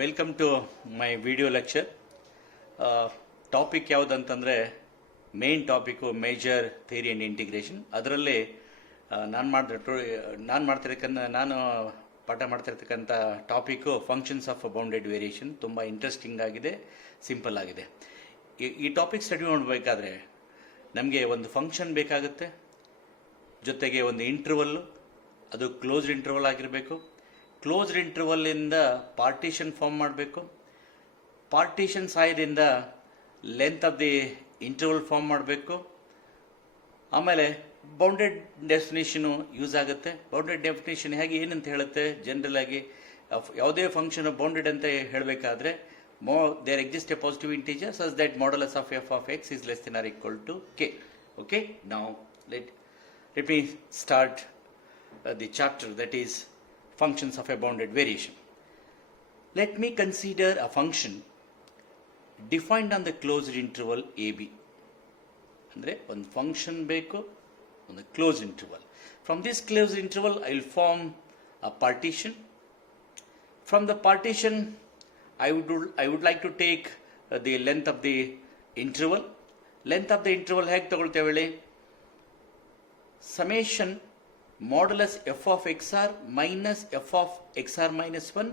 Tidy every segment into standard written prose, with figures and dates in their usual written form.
Welcome to my video lecture. Topic ಯಾವುದಂತಂದರೆ main topic measure theory and integration. ಅದರಲ್ಲಿ ನಾನು ಪಾಠ ಮಾಡ್ತಿರ್ತಕ್ಕಂಥ topic functions of bounded variation. ತುಂಬ ಇಂಟ್ರೆಸ್ಟಿಂಗ್ ಆಗಿದೆ, ಸಿಂಪಲ್ ಆಗಿದೆ. ಈ ಟಾಪಿಕ್ ಸ್ಟಡಿ ಮಾಡಬೇಕಾದ್ರೆ ನಮಗೆ ಒಂದು ಫಂಕ್ಷನ್ ಬೇಕಾಗುತ್ತೆ, ಜೊತೆಗೆ ಒಂದು ಇಂಟರ್ವಲ್ಲು, ಅದು ಕ್ಲೋಸ್ಡ್ ಇಂಟರ್ವಲ್ ಆಗಿರಬೇಕು. ಕ್ಲೋಸ್ಡ್ ಇಂಟರ್ವಲ್ಲಿಂದ ಪಾರ್ಟಿಷನ್ ಫಾರ್ಮ್ ಮಾಡಬೇಕು. ಪಾರ್ಟಿಷನ್ ಸಹಾಯದಿಂದ length of the interval form ಮಾಡಬೇಕು. ಆಮೇಲೆ ಬೌಂಡೆಡ್ ಡೆಫಿನೇಷನು ಯೂಸ್ ಆಗುತ್ತೆ. ಬೌಂಡೆಡ್ ಡೆಫಿನೇಷನ್ ಹೇಗೆ ಏನಂತ ಹೇಳುತ್ತೆ, ಜನರಲ್ ಆಗಿ ಯಾವುದೇ ಫಂಕ್ಷನ್ ಬೌಂಡೆಡ್ ಅಂತ ಹೇಳಬೇಕಾದ್ರೆ there exist a positive integer such that modulus of F of x is less than or equal to k. Okay, now let me start the chapter that is functions of a bounded variation. Let me consider a function defined on the closed interval AB. ಅಂದರೆ ಒಂದು function ಬೇಕು, ಒಂದು close interval. From this closed interval I will form a partition. From the partition I would like to take the length of the interval. Length of the interval ಹೇಗೆ ತಗೊಳ್ತೇವೆ ಹೇಳಿ? Summation modulus f of xr minus f of xr minus 1.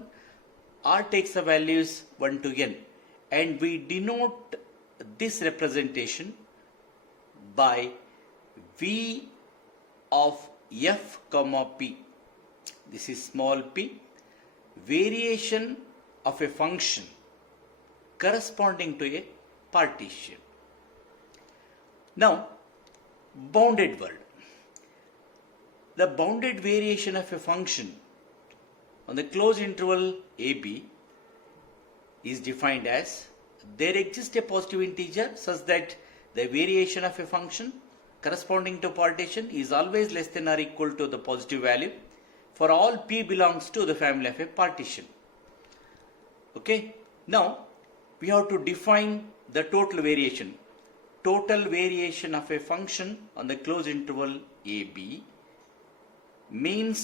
R takes the values 1 to n, and we denote this representation by v of f comma p. This is small p, variation of a function corresponding to a partition. Now, bounded world. The bounded variation of a function on the closed interval AB is defined as there exists a positive integer such that the variation of a function corresponding to partition is always less than or equal to the positive value for all p belongs to the family of a partition. Okay, now we have to define the total variation. Total variation of a function on the closed interval AB means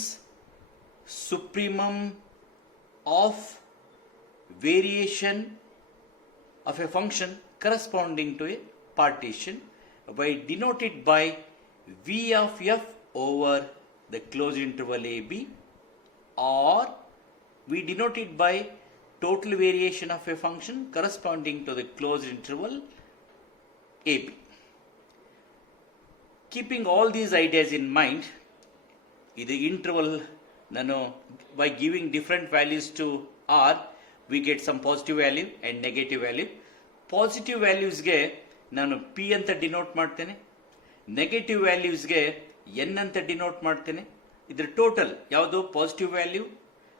supremum of variation of a function corresponding to a partition, by denoted by v of f over the closed interval AB, or we denote it by total variation of a function corresponding to the closed interval AB. Keeping all these ideas in mind, the interval, by giving different values to r, we get some positive value and negative value. Positive values ge nanu p anta denote ಮಾಡ್ತೇನೆ, negative ವ್ಯಾಲ್ಯೂಸ್ಗೆ n ಅಂತ denote ಮಾಡ್ತೇನೆ. ಇದರ total ಯಾವುದು? Positive value,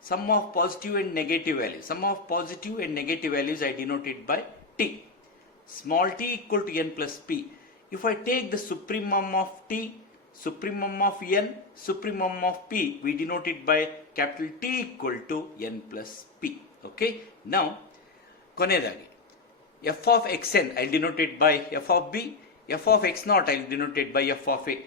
sum of positive and negative value. Sum of positive and negative values I denoted by t. Small t equal to n plus p. If I take the supremum of t, supremum of n, supremum of p, we denote it by capital T equal to n plus p. Okay, now ಕೊನೆಯದಾಗಿ f of xn I'll denote it by f of b, f of x naught I'll denote it by f of a,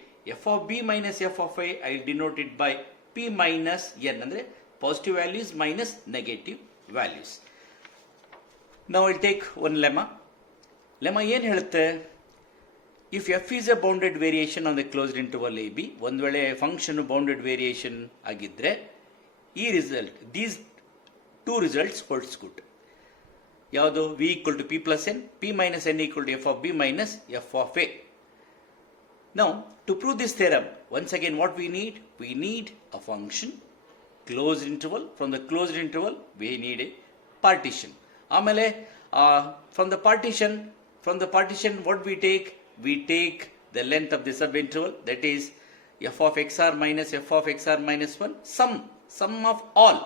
f of b minus f of a I'll denote it by p minus n, ಅಂದರೆ positive values minus negative values. Now I'll take one lemma. lemma ಏನು ಹೇಳುತ್ತೆ? If f is a bounded variation on the closed interval AB, ಒಂದು ವೇಳೆ function bounded variation ಆಗಿದ್ರೆ ಈ result, these two results holds good. ಯಾವುದು? v equal to p plus n, p minus n equal to f of b minus f of a. Now, to prove this theorem, once again what we need? We need a function, closed interval. From the closed interval, we need a partition. ಆಮೇಲೆ from the partition what we take? We take the length of the subinterval, that is f of xr minus f of xr minus 1, sum of all,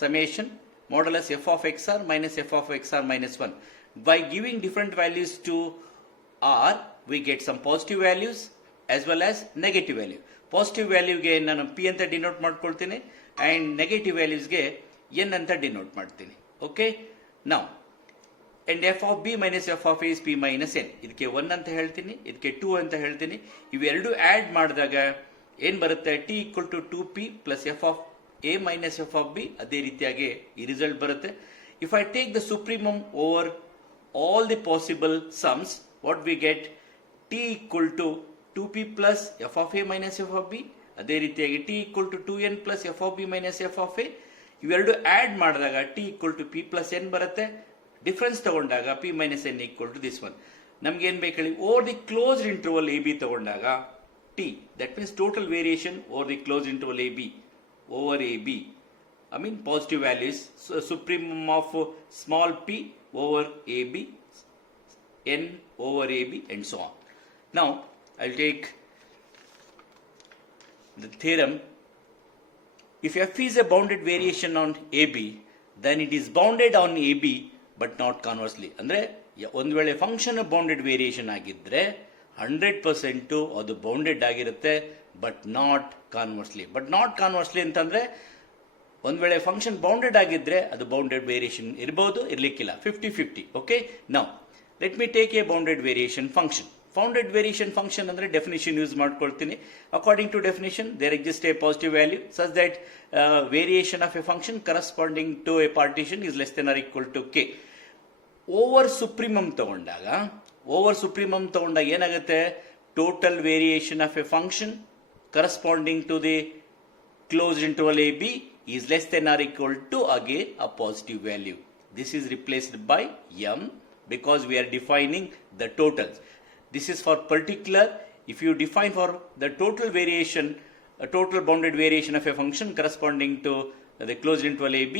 summation modulus f of xr minus f of xr minus 1. By giving different values to r, we get some positive values as well as negative value. Positive value ಗೆ ನಾನು p ಅಂತ denote ಮಾಡ್ಕೊಳ್ತೀನಿ, and negative values ಗೆ n ಅಂತ denote ಮಾಡ್ತೀನಿ. Okay, now and f of b minus f of a is p minus n. ಇದಕ್ಕೆ 1 ಅಂತ ಹೇಳ್ತೀನಿ, ಇದಕ್ಕೆ 2 ಅಂತ ಹೇಳ್ತೀನಿ. ಇವೆರಡು ಆಡ್ ಮಾಡಿದಾಗ ಏನು ಬರುತ್ತೆ? t equal to 2p plus f of a minus f of b, ಅದೇ ರೀತಿಯಾಗಿ ಈ ರಿಸಲ್ಟ್ ಬರುತ್ತೆ. If I take the supremum over all the possible sums, what we get t equal to 2p plus f of a minus f of b, ಅದೇ ರೀತಿಯಾಗಿ t equal to 2n plus f of b minus f of a. ಇವೆರಡು add ಮಾಡಿದಾಗ t equal to p plus n ಬರುತ್ತೆ. Difference ತಗೊಂಡಾಗ p minus n equal to this one. ನಮ್ಗೆ ಏನ್ ಬೇಕು ಹೇಳಿ, over the closed interval A B ತಗೊಂಡಾಗ T, that means total variation over the closed interval A B over A B, I mean positive values, so supremum of small p over ab, n over ab, and so on. Now I'll take the theorem. If f is a bounded variation on ab, then it is bounded on ab but not conversely. ಅಂದ್ರೆ ಒಂದು ವೇಳೆ function bounded variation ಆಗಿದ್ರೆ 100% ಅದು bounded ಆಗಿರುತ್ತೆ, but not conversely. But not conversely ಅಂತಂದ್ರೆ ಒಂದ್ ವೇಳೆ function bounded ಆಗಿದ್ರೆ ಅದು ಬೌಂಡೆಡ್ ವೇರಿಯೇಷನ್ ಇರಬಹುದು, ಇರ್ಲಿಕ್ಕಿಲ್ಲ, 50-50. Okay, now let me take a bounded variation function. Bounded variation function ಅಂದ್ರೆ ಡೆಫಿನಿಷನ್ ಯೂಸ್ ಮಾಡ್ಕೊಳ್ತೀನಿ. According to definition, there exist a positive value such that variation of a function corresponding to a partition is less than or equal to k. Over supremum ತಗೊಂಡಾಗ ಏನಾಗುತ್ತೆ, total variation of a function corresponding to the closed interval AB is less than or equal to again a positive value. This is replaced by m because we are defining the totals. This is for particular. If you define for the total variation, a total bounded variation of a function corresponding to the closed interval AB,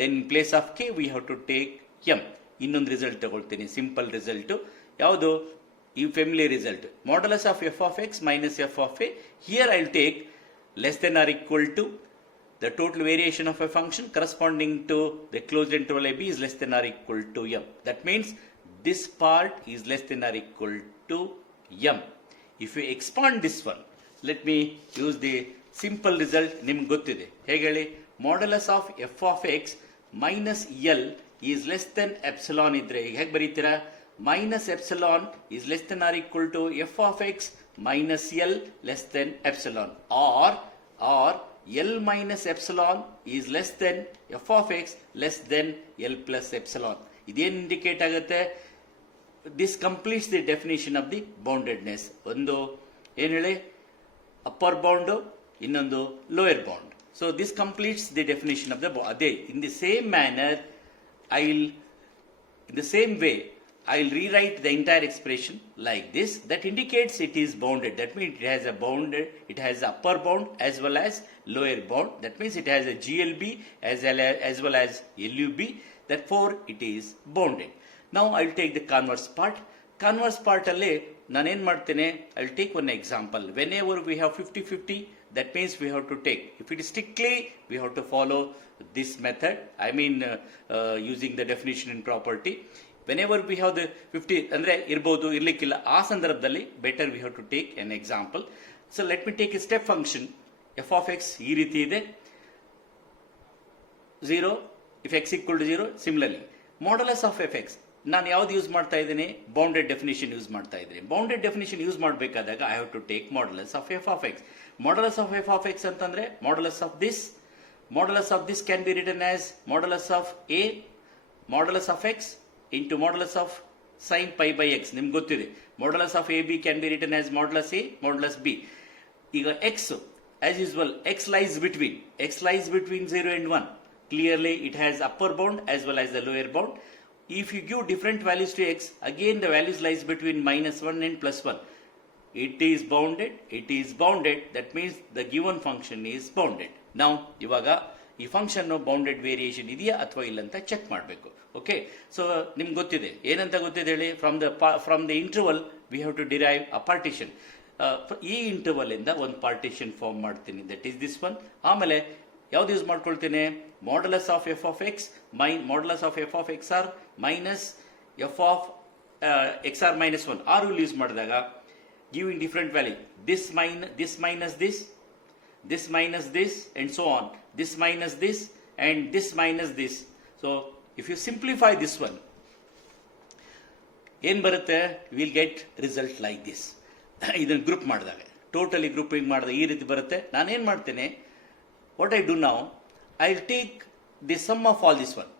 then in place of k we have to take m. ಇನ್ನೊಂದು result ತಗೊಳ್ತೀನಿ, simple result. ಯಾವುದು? ಈ familiar result, modulus of F of X minus f of A. Here I will take less than or equal to the total variation of a function corresponding to the closed interval AB is less than or equal to m. That means this part is less than or equal to m. If you expand this one, let me use the simple result. ನಿಮ್ಗೆ ಗೊತ್ತಿದೆ, ಹೇಗೆ ಹೇಳಿ, modulus of F of X minus L is less than epsilon ಇದ್ರೆ ಹೇಗೆ ಬರೀತೀರಾ? Minus epsilon is less than or equal to F of X minus L less than epsilon, or L minus epsilon is less than f of x less than L plus epsilon. ಇದೇನು indicate ಆಗುತ್ತೆ? This completes the definition of the boundedness. ಒಂದು ಏನು ಹೇಳಿ, upper bound, ಇನ್ನೊಂದು lower bound. So this completes the definition of the ಅದೇ. In the same manner in the same way I'll rewrite the entire expression like this. That indicates it is bounded. That means it has a bounded, it has upper bound as well as lower bound. That means it has a GLB as well as LUB. Therefore, it is bounded. Now I'll take the converse part. Converse part alle ನಾನು ಏನು ಮಾಡ್ತೇನೆ, I'll take one example. Whenever we have 50-50, that means we have to take. If it is strictly, we have to follow this method. I mean, using the definition in property. Whenever we have the 50 ಅಂದ್ರೆ ಇರಬಹುದು, ಇರ್ಲಿಕ್ಕಿಲ್ಲ, ಆ ಸಂದರ್ಭದಲ್ಲಿ better we have to take an example. So let me take a step function f of x. ಈ ರೀತಿ ಇದೆ, 0 if x equal to 0. Similarly modulus of f x ನಾನು ಯಾವ್ದು ಯೂಸ್ ಮಾಡ್ತಾ ಇದ್ದೀನಿ? ಬೌಂಡೆಡ್ ಡೆಫಿನಿಷನ್ ಯೂಸ್ ಮಾಡ್ತಾ ಇದ್ದೀನಿ. ಬೌಂಡೆಡ್ ಡೆಫಿನಿಷನ್ ಯೂಸ್ ಮಾಡಬೇಕಾದಾಗ I have to take modulus of F of X. Modulus of F of X ಅಂತಂದ್ರೆ modulus of this can be written as modulus of A modulus of X into modulus of sin pi by x. ನಿಮ್ಗೆ ಗೊತ್ತಿದೆ, modulus of ab can be written as modulus a modulus b. ಈಗ x, as usual, x lies between 0 and 1. Clearly it has upper bound as well as the lower bound. If you give different values to x, again the values lies between -1 and +1. It is bounded. That means the given function is bounded. Now ಇವಾಗ ಈ function bounded variation ಇದೆಯಾ ಅಥವಾ ಇಲ್ಲ ಅಂತ check ಮಾಡಬೇಕು. Okay, so ನಿಮ್ಗೆ ಗೊತ್ತಿದೆ, ಏನಂತ ಗೊತ್ತಿದೆ ಹೇಳಿ, from the interval we have to derive a partition. ಈ ಇಂಟರ್ವಲ್ ಇಂದ ಒಂದು ಪಾರ್ಟಿಷನ್ ಫಾರ್ಮ್ ಮಾಡ್ತೀನಿ, ದಟ್ ಈಸ್ ದಿಸ್ ಒನ್. ಆಮೇಲೆ ಯಾವ್ದು ಯೂಸ್ ಮಾಡ್ಕೊಳ್ತೀನಿ? Modulus of F of X modulus of F of x r minus f of x r minus 1. ಆ rule use ಮಾಡಿದಾಗ giving different value, this minus this and so on, this minus this and this minus this. So if you simplify this one, ಏನು ಬರುತ್ತೆ? Will get result like this. ಇದನ್ನು group ಮಾಡಿದಾಗ, totally grouping ಮಾಡಿದಾಗ ಈ ರೀತಿ ಬರುತ್ತೆ. ನಾನೇನು ಮಾಡ್ತೇನೆ, what I do now, I'll take the sum of all this one.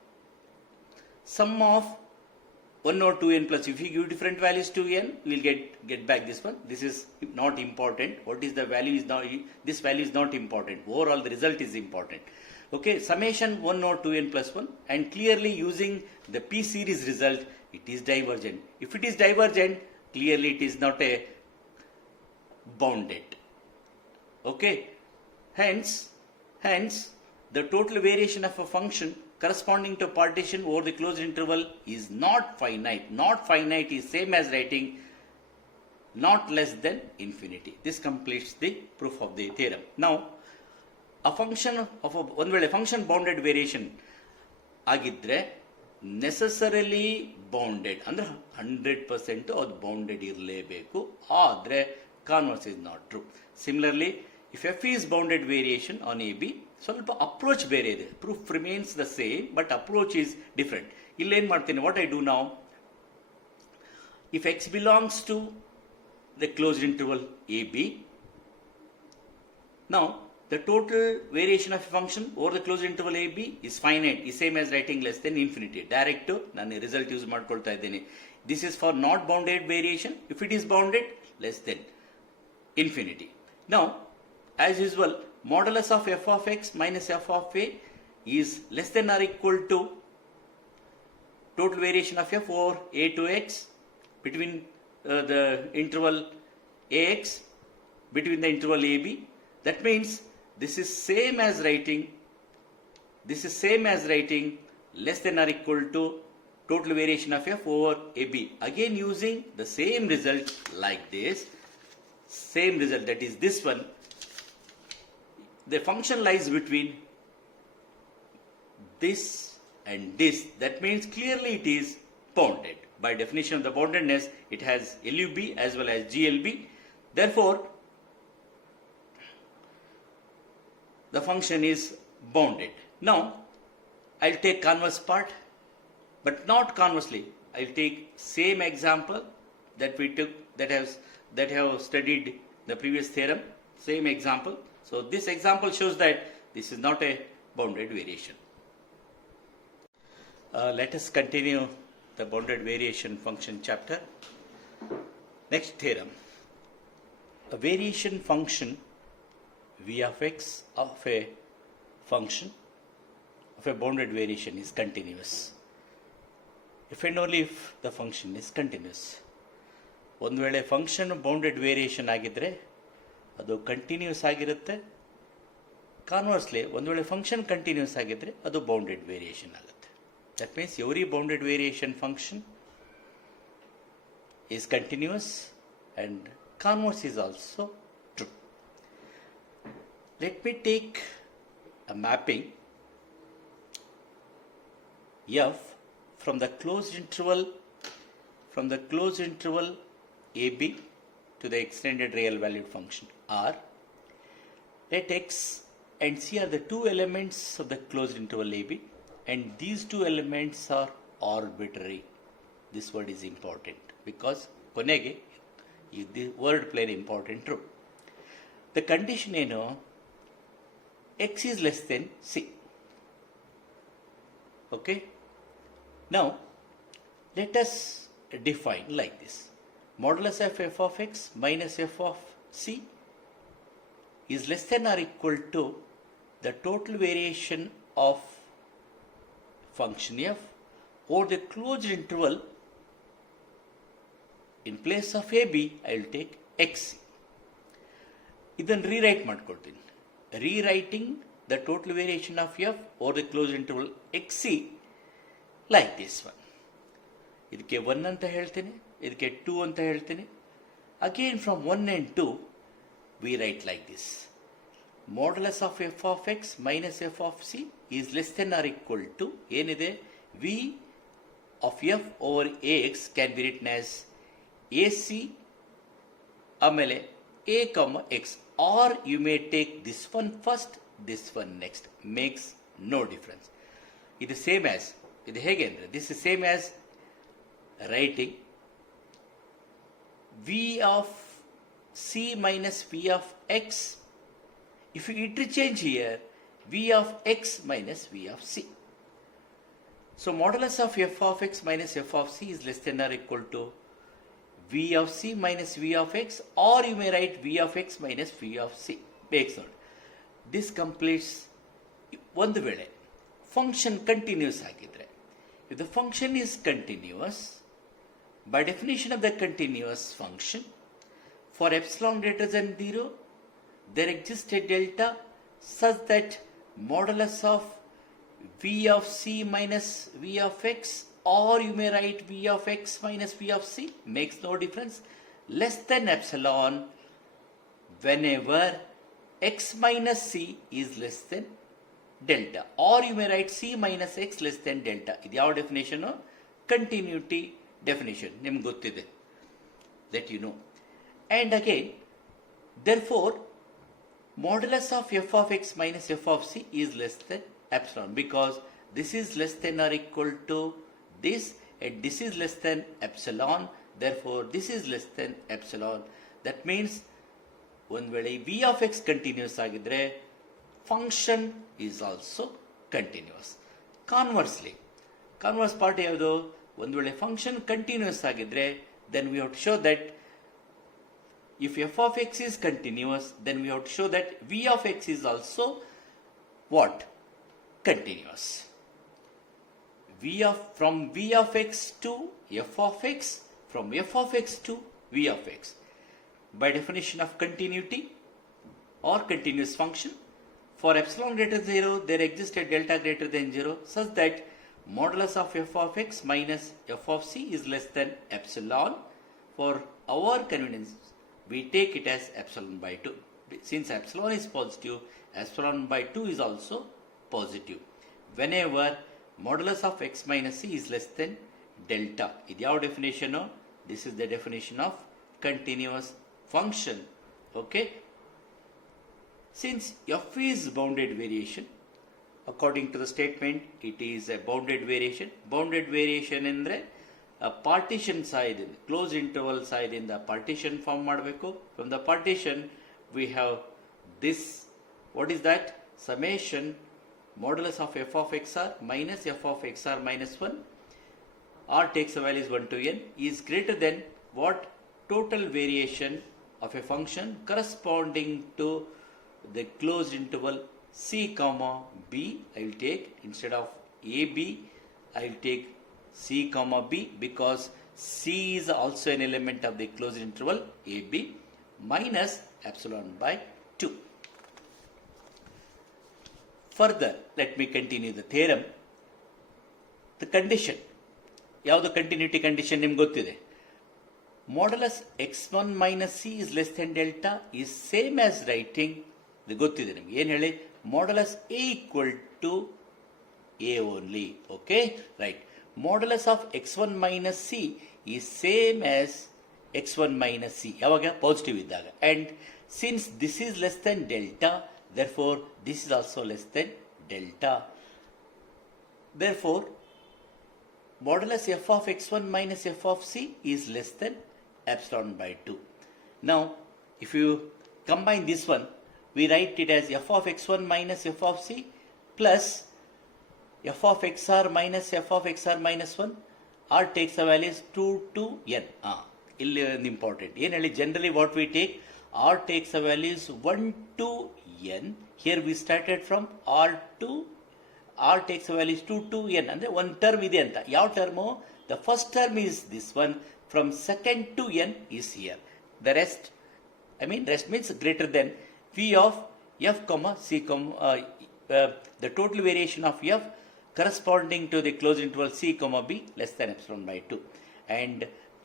Sum of 1 or 2n plus, if you give different values to n, we'll get back this one. This is not important. What is the value is now, this value is not important. Overall the result is important. Okay, summation 1 or 2n plus 1, and clearly using the P series result, it is divergent. If it is divergent, clearly it is not a bounded. Okay, hence the total variation of a function corresponding to partition over the closed interval is not finite. Not finite is same as writing not less than infinity. This completes the proof of the theorem. Now, a function of one ವೇಳೆ function bounded variation ಆಗಿದ್ರೆ necessarily bounded ಅಂದ್ರೆ 100% ಅದು bounded ಇರಲೇಬೇಕು. ಆದರೆ converse is not true. Similarly, if f is bounded variation on AB, ಸ್ವಲ್ಪ approach ಬೇರೆ ಇದೆ. Proof remains the same, but approach is different. ಇಲ್ಲೇನು ಮಾಡ್ತೀನಿ, what I do now, if X belongs to the closed interval A B, now the total variation of function over the closed interval A B is finite, ಈ same as writing less than infinity. Direct ನಾನು result use ಮಾಡ್ಕೊಳ್ತಾ ಇದ್ದೇನೆ. This is for not bounded variation. If it is bounded, less than infinity. Now, as usual, modulus of f of x minus f of a is less than or equal to total variation of f over a to x between the interval ax between the interval ab. That means this is same as writing less than or equal to total variation of f over ab. Again using the same result like this. Same result, that is this one. The function lies between this and this. That means clearly it is bounded. By definition of the boundedness, it has LUB as well as GLB. Therefore, the function is bounded. Now, I'll take converse part, but not conversely. I'll take same example that we took, that have studied the previous theorem, same example. So this example shows that this is not a bounded variation. Let us continue the bounded variation function chapter. Next theorem. A variation function v of x of a function of a bounded variation is continuous if and only if the function is continuous. ಒಂದು ವೇಳೆ function bounded variation ಆಗಿದ್ದರೆ ಅದು continuous ಆಗಿರುತ್ತೆ. Conversely ಒಂದು ವೇಳೆ function continuous ಆಗಿದ್ದರೆ ಅದು bounded variation ಆಗುತ್ತೆ. That means every bounded variation function is continuous and converse is also true. Let me take a mapping f from the closed interval AB to the extended real valued function R. Let x and C are the two elements of the closed interval AB, and these two elements are arbitrary. This word is important because konege the word play an important role. The condition x is less than C. Okay. Now let us define like this. Modulus of f of x minus f of c is less than or equal to the total variation of function f over the closed interval. In place of ab, I will take xc. ಇದನ್ನು rewrite ಮಾಡ್ಕೊಳ್ತೀನಿ. Rewriting the total variation of f over the closed interval xc like this one. ಇದಕ್ಕೆ 1 ಅಂತ ಹೇಳ್ತೀನಿ, ಇದಕ್ಕೆ 2 ಅಂತ ಹೇಳ್ತೀನಿ. Again from 1 and 2 we write like this. Modulus of f of x minus f of c is less than or equal to ಏನಿದೆ v of f over ax can be written as ac ಆಮೇಲೆ a comma x, or you may take this one first, this one next, makes no difference. ಇದು same as, ಇದು ಹೇಗೆ ಅಂದರೆ this is same as writing v of c minus v of x. If you interchange here, V of x minus V of c. So modulus of f of x minus f of c is less than or equal to V of c minus V of x, or you may write V of x minus V of c. Makes sense. This completes ಒಂದು ವೇಳೆ function continuous ಆಗಿದ್ರೆ. If the function is continuous, by definition of the continuous function, for epsilon greater than 0, there exists a delta such that modulus of V of c minus V of x, or you may write V of x minus V of c, makes no difference, less than epsilon whenever x minus c is less than delta, or you may write c minus x less than delta. ಇದು ಯಾವ definition? Continuity definition ನಿಮ್ಗೆ ಗೊತ್ತಿದೆ, that you know. And again, therefore, modulus of f of x minus f of c is less than epsilon, because this is less than or equal to this, and this is less than epsilon, therefore this is less than epsilon. That means ಒಂದು ವೇಳೆ v of x continuous ಆಗಿದ್ರೆ function is also continuous. Conversely, converse part ಯಾವುದು? ಒಂದು ವೇಳೆ function continuous ಆಗಿದ್ರೆ then we have to show that if f of x is continuous, then we have to show that v of x is also what? Continuous. From v of x to f of x, from f of x to v of x. By definition of continuity or continuous function, for epsilon greater than 0, there exists a delta greater than 0 such that modulus of f of x minus f of c is less than epsilon. For our convenience, we take it as epsilon by 2. Since epsilon is positive, epsilon by 2 is also positive. Whenever modulus of x minus c is less than delta. ಇದು ಯಾವ definition? This is the definition of continuous function. Okay? Since f is bounded variation, according to the statement, it is a bounded variation. Bounded variation ಅಂದರೆ partition side, closed interval side in the partition form ಮಾಡಬೇಕು. From the partition, we have this. What is that? Summation modulus of f of xr minus f of xr minus 1, r takes the values 1 to n, is greater than what? Total variation of a function corresponding to the closed interval c comma b. I will take, instead of ab, I will take c comma b, because c is also an element of the closed interval ab, minus epsilon by 2. Further, let me continue the theorem. The condition, ಯಾವುದು continuity condition ನಿಮ್ಗೆ ಗೊತ್ತಿದೆ. Modulus x1 minus c is less than delta is same as writing, ಇದು ಗೊತ್ತಿದೆ ನಿಮ್ಗೆ, ಏನು ಹೇಳಿ? Modulus a equal to a only. Okay, right. Modulus of x1 minus c is same as x1 minus c, ಯಾವಾಗ? Positive ಇದ್ದಾಗ. And since this is less than delta, therefore this is also less than delta. Therefore, modulus f of x1 minus f of c is less than epsilon by 2. Now, if you combine this one, we write it as f of x1 minus f of c plus f of xr minus f of xr minus 1, r takes the values 2 to n. ಇಲ್ಲಿ ಒಂದು important ಏನು ಹೇಳಿ, generally what we take, r takes the values 1 to n. Here we started from r to r takes the values 2 to n, ಅಂದರೆ ಒಂದು term ಇದೆ ಅಂತ. ಯಾವ term? The first term is this one, from second to n is here. The rest, rest means greater than v of f comma c comma the total variation of f corresponding to the closed interval c comma b less than epsilon by 2. And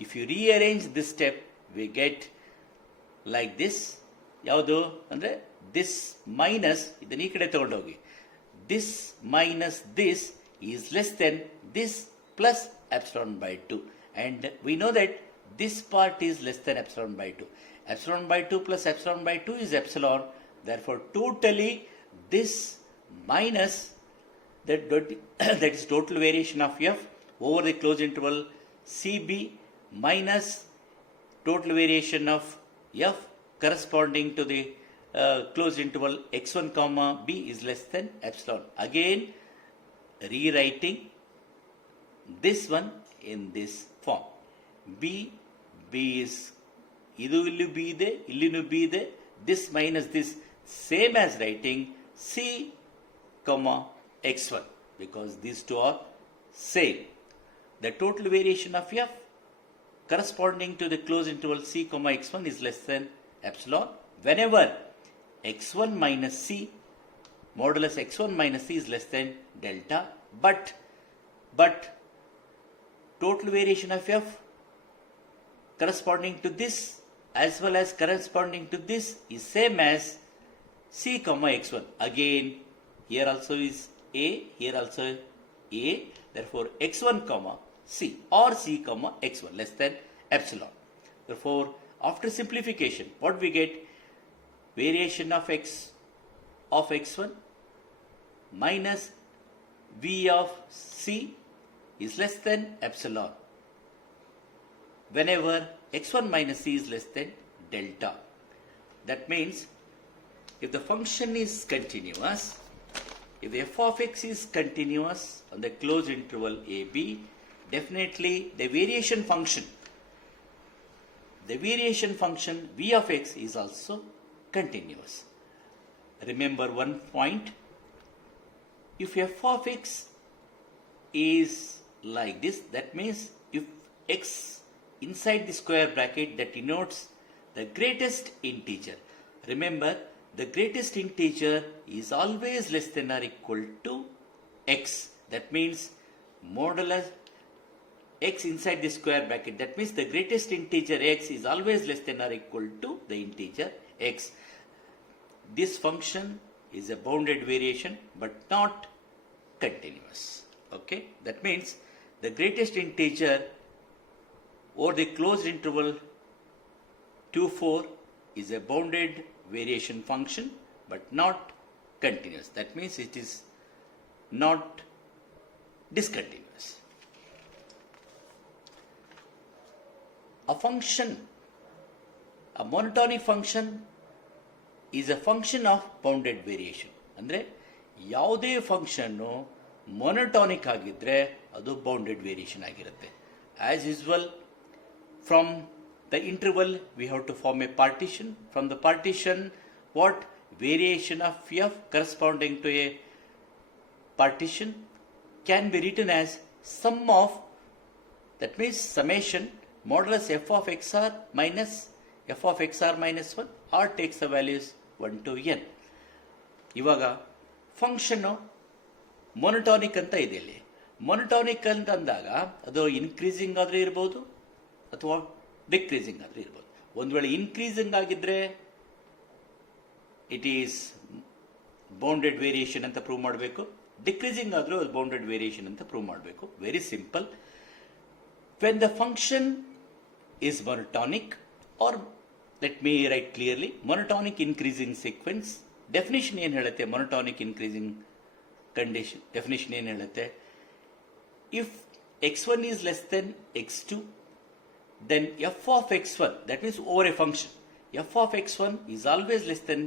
if you rearrange this step, we get like this. ಯಾವುದು ಅಂದರೆ this minus, ಇದನ್ನು ಈ ಕಡೆ ತಗೊಂಡೋಗಿ, this minus this is less than this plus epsilon by 2. And we know that this part is less than epsilon by 2. Epsilon by 2 plus epsilon by 2 is epsilon. Therefore, totally this minus that is total variation of f over the closed interval cb minus total variation of f corresponding to the closed interval x1 comma b is less than epsilon. Again, rewriting this one in this form. B is idu illu b ide, illinu b ide, this minus this, same as writing c comma x1 because these two are same. The total variation of f corresponding to the closed interval c comma x1 is less than epsilon whenever x1 minus c modulus x1 minus c is less than delta, but total variation of f corresponding to this as well as corresponding to this is same as c comma x1. Again, here also is a, here also a, therefore x1 comma c or c comma x1 less than epsilon. Therefore, after simplification, what we get? Variation of x1 minus v of c is less than epsilon whenever x1 minus c is less than delta. That means if the function is continuous, if the f of x is continuous on the closed interval a b, definitely the variation function v of x is also continuous. Remember one point, if f of x is like this, that means if x inside the square bracket, that denotes the greatest integer. Remember, the greatest integer is always less than or equal to x. That means modulus x inside the square bracket, that means the greatest integer x is always less than or equal to the integer x. This function is a bounded variation but not continuous. Okay, that means the greatest integer over the closed interval 2, 4 is a bounded variation function but not continuous. That means it is not discontinuous. A function, a monotonic function is a function of bounded variation. ಅಂದರೆ ಯಾವುದೇ function ಮೊನೊಟಾನಿಕ್ ಆಗಿದ್ದರೆ ಅದು bounded variation ಆಗಿರುತ್ತೆ. As usual, from the interval we have to form a partition. From the partition, what variation of f corresponding to a partition can be written as sum of, that means summation modulus f of xr minus f of xr minus 1 or takes the values 1 to n. ಇವಾಗ function ಮೊನೊಟಾನಿಕ್ ಅಂತ ಇದೆ. ಇಲ್ಲಿ ಮೊನೊಟಾನಿಕ್ ಅಂತಂದಾಗ ಅದು increasing ಆದರೂ ಇರ್ಬೋದು ಅಥವಾ decreasing ಆದರೂ ಇರ್ಬೋದು. ಒಂದು ವೇಳೆ ಇನ್ಕ್ರೀಸಿಂಗ್ ಆಗಿದ್ರೆ ಇಟ್ ಈಸ್ ಬೌಂಡೆಡ್ ವೇರಿಯೇಷನ್ ಅಂತ ಪ್ರೂವ್ ಮಾಡಬೇಕು. ಡಿಕ್ರೀಸಿಂಗ್ ಆದರೂ ಅದು ಬೌಂಡೆಡ್ ವೇರಿಯೇಷನ್ ಅಂತ ಪ್ರೂವ್ ಮಾಡಬೇಕು. Very simple. When the function is monotonic, or let me write clearly, monotonic increasing sequence. Definition ಏನು ಹೇಳುತ್ತೆ? monotonic increasing condition definition ಏನು ಹೇಳುತ್ತೆ? If x1 is less than x2, then f of x1, that means over a function, f of x1 is always less than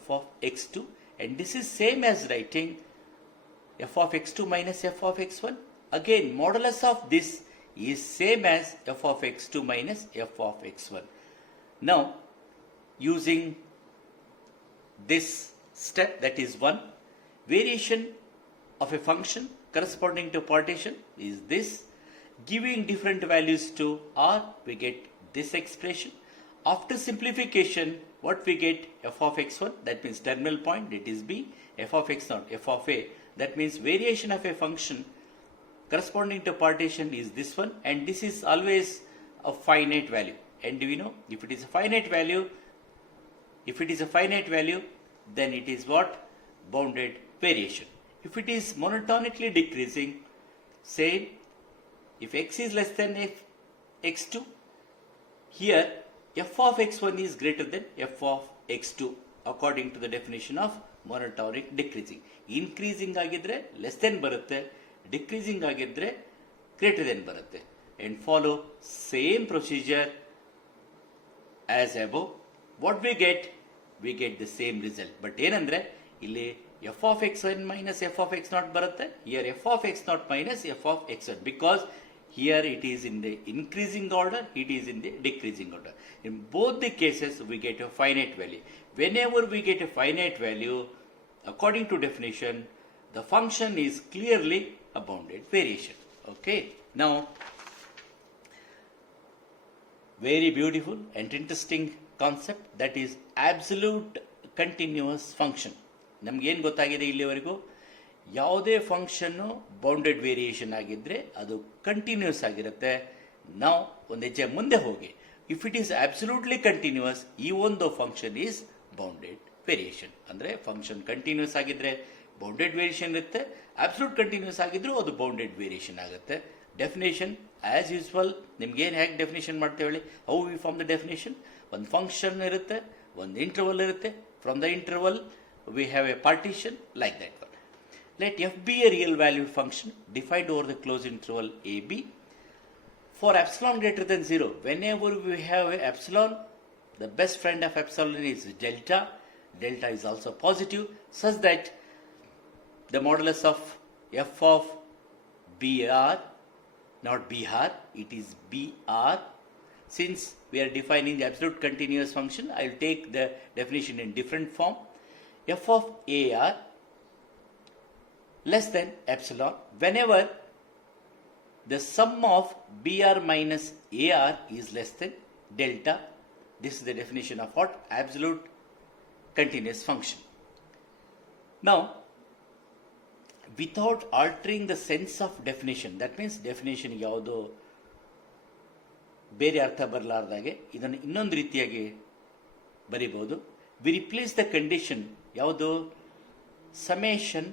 f of x2, and this is same as writing f of x2 minus f of x1. Again, modulus of this is same as f of x2 minus f of x1. Now, using this step, that is 1, variation of a function corresponding to partition is this. Giving different values to r, we get this expression. After simplification, what we get? F of x1, that means terminal point, it is b, f of x0, f of a, that means variation of a function corresponding to partition is this one, and this is always a finite value. And we know if it is a finite value, then it is what? Bounded variation. If it is monotonically decreasing, say if x is less than x2, here f of x1 is greater than f of x2 according to the definition of monotonic decreasing. Increasing agidre less than barutte, decreasing agidre greater than barutte, and follow same procedure as above. What we get? we get the same result. But ಏನಂದ್ರೆ ಇಲ್ಲಿ f of x1 minus f of x0 ಬರುತ್ತೆ. Here f of x0 minus f of x1, because here it is in the increasing order, it is in the decreasing order. In both the cases we get a finite value. Whenever we get a finite value, according to definition, the function is clearly a bounded variation. Okay, now very beautiful and interesting concept, that is absolute continuous function. ನಮಗೇನು ಗೊತ್ತಾಗಿದೆ ಇಲ್ಲಿವರೆಗೂ, ಯಾವುದೇ function bounded variation ಆಗಿದ್ದರೆ ಅದು continuous ಆಗಿರುತ್ತೆ. ನಾವು ಒಂದು ಹೆಜ್ಜೆ ಮುಂದೆ ಹೋಗಿ, if it is absolutely continuous, ಈ ಒಂದು ಫಂಕ್ಷನ್ ಈಸ್ ಬೌಂಡೆಡ್ ವೇರಿಯೇಷನ್. ಅಂದರೆ ಫಂಕ್ಷನ್ ಕಂಟಿನ್ಯೂಸ್ ಆಗಿದ್ದರೆ ಬೌಂಡೆಡ್ ವೇರಿಯೇಷನ್ ಇರುತ್ತೆ, ಅಬ್ಸಲ್ಯೂಟ್ ಕಂಟಿನ್ಯೂಸ್ ಆಗಿದ್ರೂ ಅದು ಬೌಂಡೆಡ್ ವೇರಿಯೇಷನ್ ಆಗುತ್ತೆ. ಡೆಫಿನೇಷನ್ ಆಸ್ ಯೂಸ್ವಲ್ ನಿಮ್ಗೇನು ಹೇಗೆ ಡೆಫಿನೇಷನ್ ಮಾಡ್ತೇವೆ ಹೇಳಿ, how we form the definition. ಒಂದು ಫಂಕ್ಷನ್ ಇರುತ್ತೆ, ಒಂದು ಇಂಟರ್ವಲ್ ಇರುತ್ತೆ, from the interval we have a partition like that one. Let f be a real valued function defined over the closed interval ab for epsilon greater than 0. Whenever we have a epsilon, the best friend of epsilon is delta. Delta is also positive, such that the modulus of f of br, not br, it is br. Since we are defining the absolute continuous function, I will take the definition in different form. F of AR less than epsilon whenever the sum of BR minus AR is less than delta. This is the definition of what? Absolute continuous function. Now, without altering the sense of definition, that means definition ಯಾವುದು ಬೇರೆ ಅರ್ಥ ಬರಲಾರ್ದಾಗೆ ಇದನ್ನು ಇನ್ನೊಂದು ರೀತಿಯಾಗಿ ಬರೀಬಹುದು. We replace the condition ಯಾವುದು, summation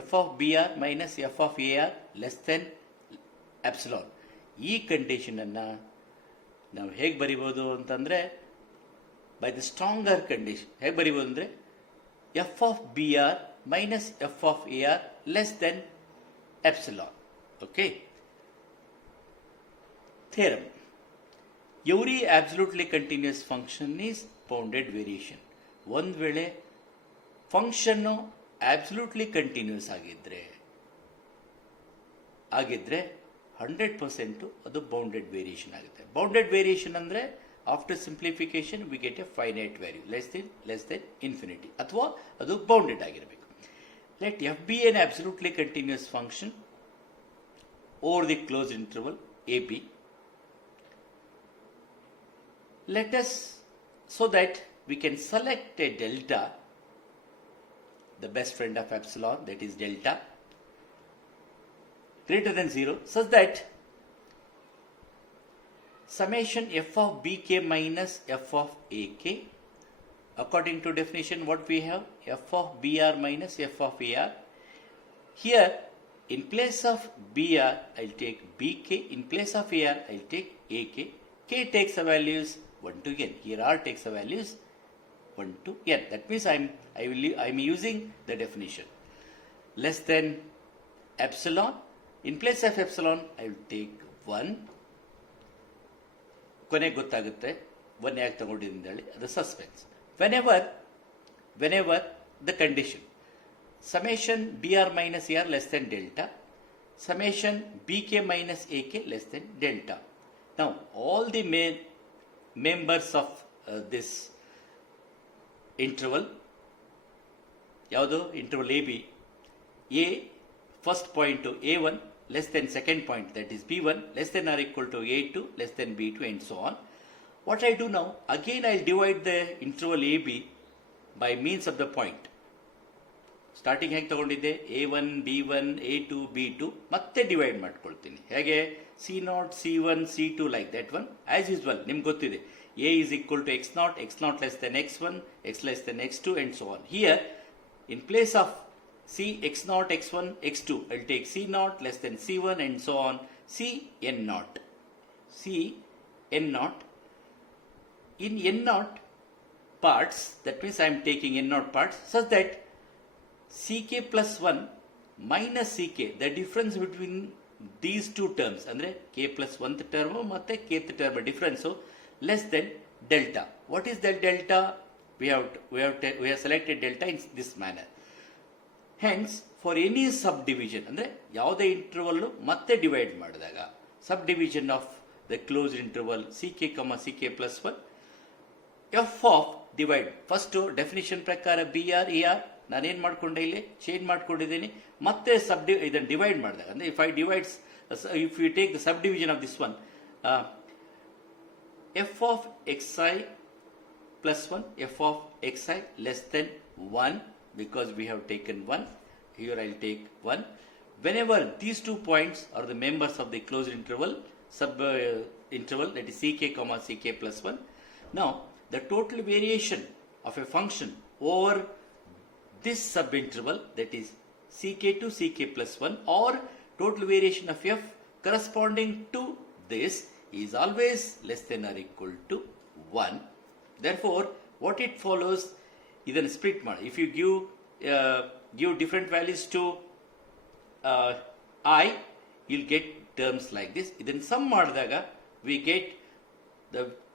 f of br minus f of ar less than epsilon. ಈ ಕಂಡೀಷನನ್ನು ನಾವು ಹೇಗೆ ಬರಿಬೋದು ಅಂತಂದರೆ, ಬೈ ದ ಸ್ಟ್ರಾಂಗರ್ ಕಂಡೀಷನ್. ಹೇಗೆ ಬರಿಬೋದು ಅಂದರೆ f of br minus f of ar less than epsilon. Okay. Theorem. Every absolutely continuous function is bounded variation. ಒಂದು ವೇಳೆ ಫಂಕ್ಷನ್ನು ಆಬ್ಸಲ್ಯೂಟ್ಲಿ ಕಂಟಿನ್ಯೂಸ್ ಆಗಿದ್ದರೆ 100% ಅದು ಬೌಂಡೆಡ್ ವೇರಿಯೇಷನ್ ಆಗುತ್ತೆ. ಬೌಂಡೆಡ್ ವೇರಿಯೇಷನ್ ಅಂದರೆ after simplification we get a finite value less than infinity, ಅಥವಾ ಅದು bounded ಆಗಿರಬೇಕು. Let f be an absolutely continuous function over the closed interval A b. Let us so that we can select a delta, the best friend of epsilon, that is delta, greater than 0, such that summation f of bk minus f of ak, according to definition what we have, f of br minus f of ar. Here in place of br I will take bk, in place of ar I will take ak. K takes the values 1 to n. Here r takes the values 1 to n. That means I am using the definition. Less than epsilon. In place of epsilon, I will take 1. ಕೊನೆಗೆ ಗೊತ್ತಾಗುತ್ತೆ 1 ಯಾಕೆ ತಗೊಂಡಿದ್ದೀನಿ ಹೇಳಿ, ಅದು suspense. whenever the condition summation br minus ar less than delta, summation bk minus ak less than delta. Now all the members of this interval, ಯಾವುದು interval AB, A first point to A1 less than second point, that is B1 less than or equal to A2 less than B2 and so on. What I do now, again I will divide the interval AB by means of the point. Starting ಹೇಗೆ ತಗೊಂಡಿದ್ದೆ, A1 B1 A2 B2, ಮತ್ತೆ divide ಮಾಡ್ಕೊಳ್ತೀನಿ. ಹೇಗೆ, C0 C1 C2 like that one. As usual ನಿಮ್ಗೆ ಗೊತ್ತಿದೆ, A is equal to x0, x0 less than x1, x less than x2 and so on. Here in place of C x0 x1 x2 I will take C0 less than C1 and so on, C n0. In n0 parts, that means I am taking n0 parts such that ck plus 1 minus ck, the difference between these two terms, andre k plus 1th term matte kth term difference, less than delta. What is the delta? we have selected delta in this manner. Hence, for any subdivision, ಅಂದರೆ ಯಾವುದೇ interval ಮತ್ತೆ divide ಮಾಡಿದಾಗ subdivision of the closed interval ck, ck plus 1, f of divide. First definition ಪ್ರಕಾರ B R E R ನಾನೇನು ಮಾಡ್ಕೊಂಡೆ ಇಲ್ಲಿ change ಮಾಡ್ಕೊಂಡಿದ್ದೀನಿ. ಮತ್ತೆ ಇದನ್ನು ಡಿವೈಡ್ ಮಾಡಿದಾಗ ಅಂದರೆ if you take the subdivision of this one, f of xi plus 1, f of xi less than 1, because we have taken 1, here I will take 1. Whenever these 2 points are the members of the closed interval, interval, that is ck, ck plus 1. Now, the total variation of a function over this subinterval, that is ck to ck plus 1, or total variation of f corresponding to this, is always less than or equal to 1. Therefore, what it follows, ಇದನ್ನು split ಮಾಡಿ. If you give different values to I, you'll get terms like this. ಇದನ್ನು sum ಮಾಡಿದಾಗ we get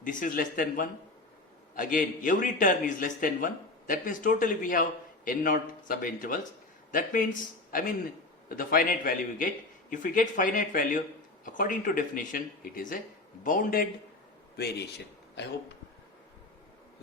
this is less than 1. Again, every term is less than 1. That means totally we have n naught subintervals. That means, the finite value we get. If we get finite value, according to definition, it is a bounded variation. I hope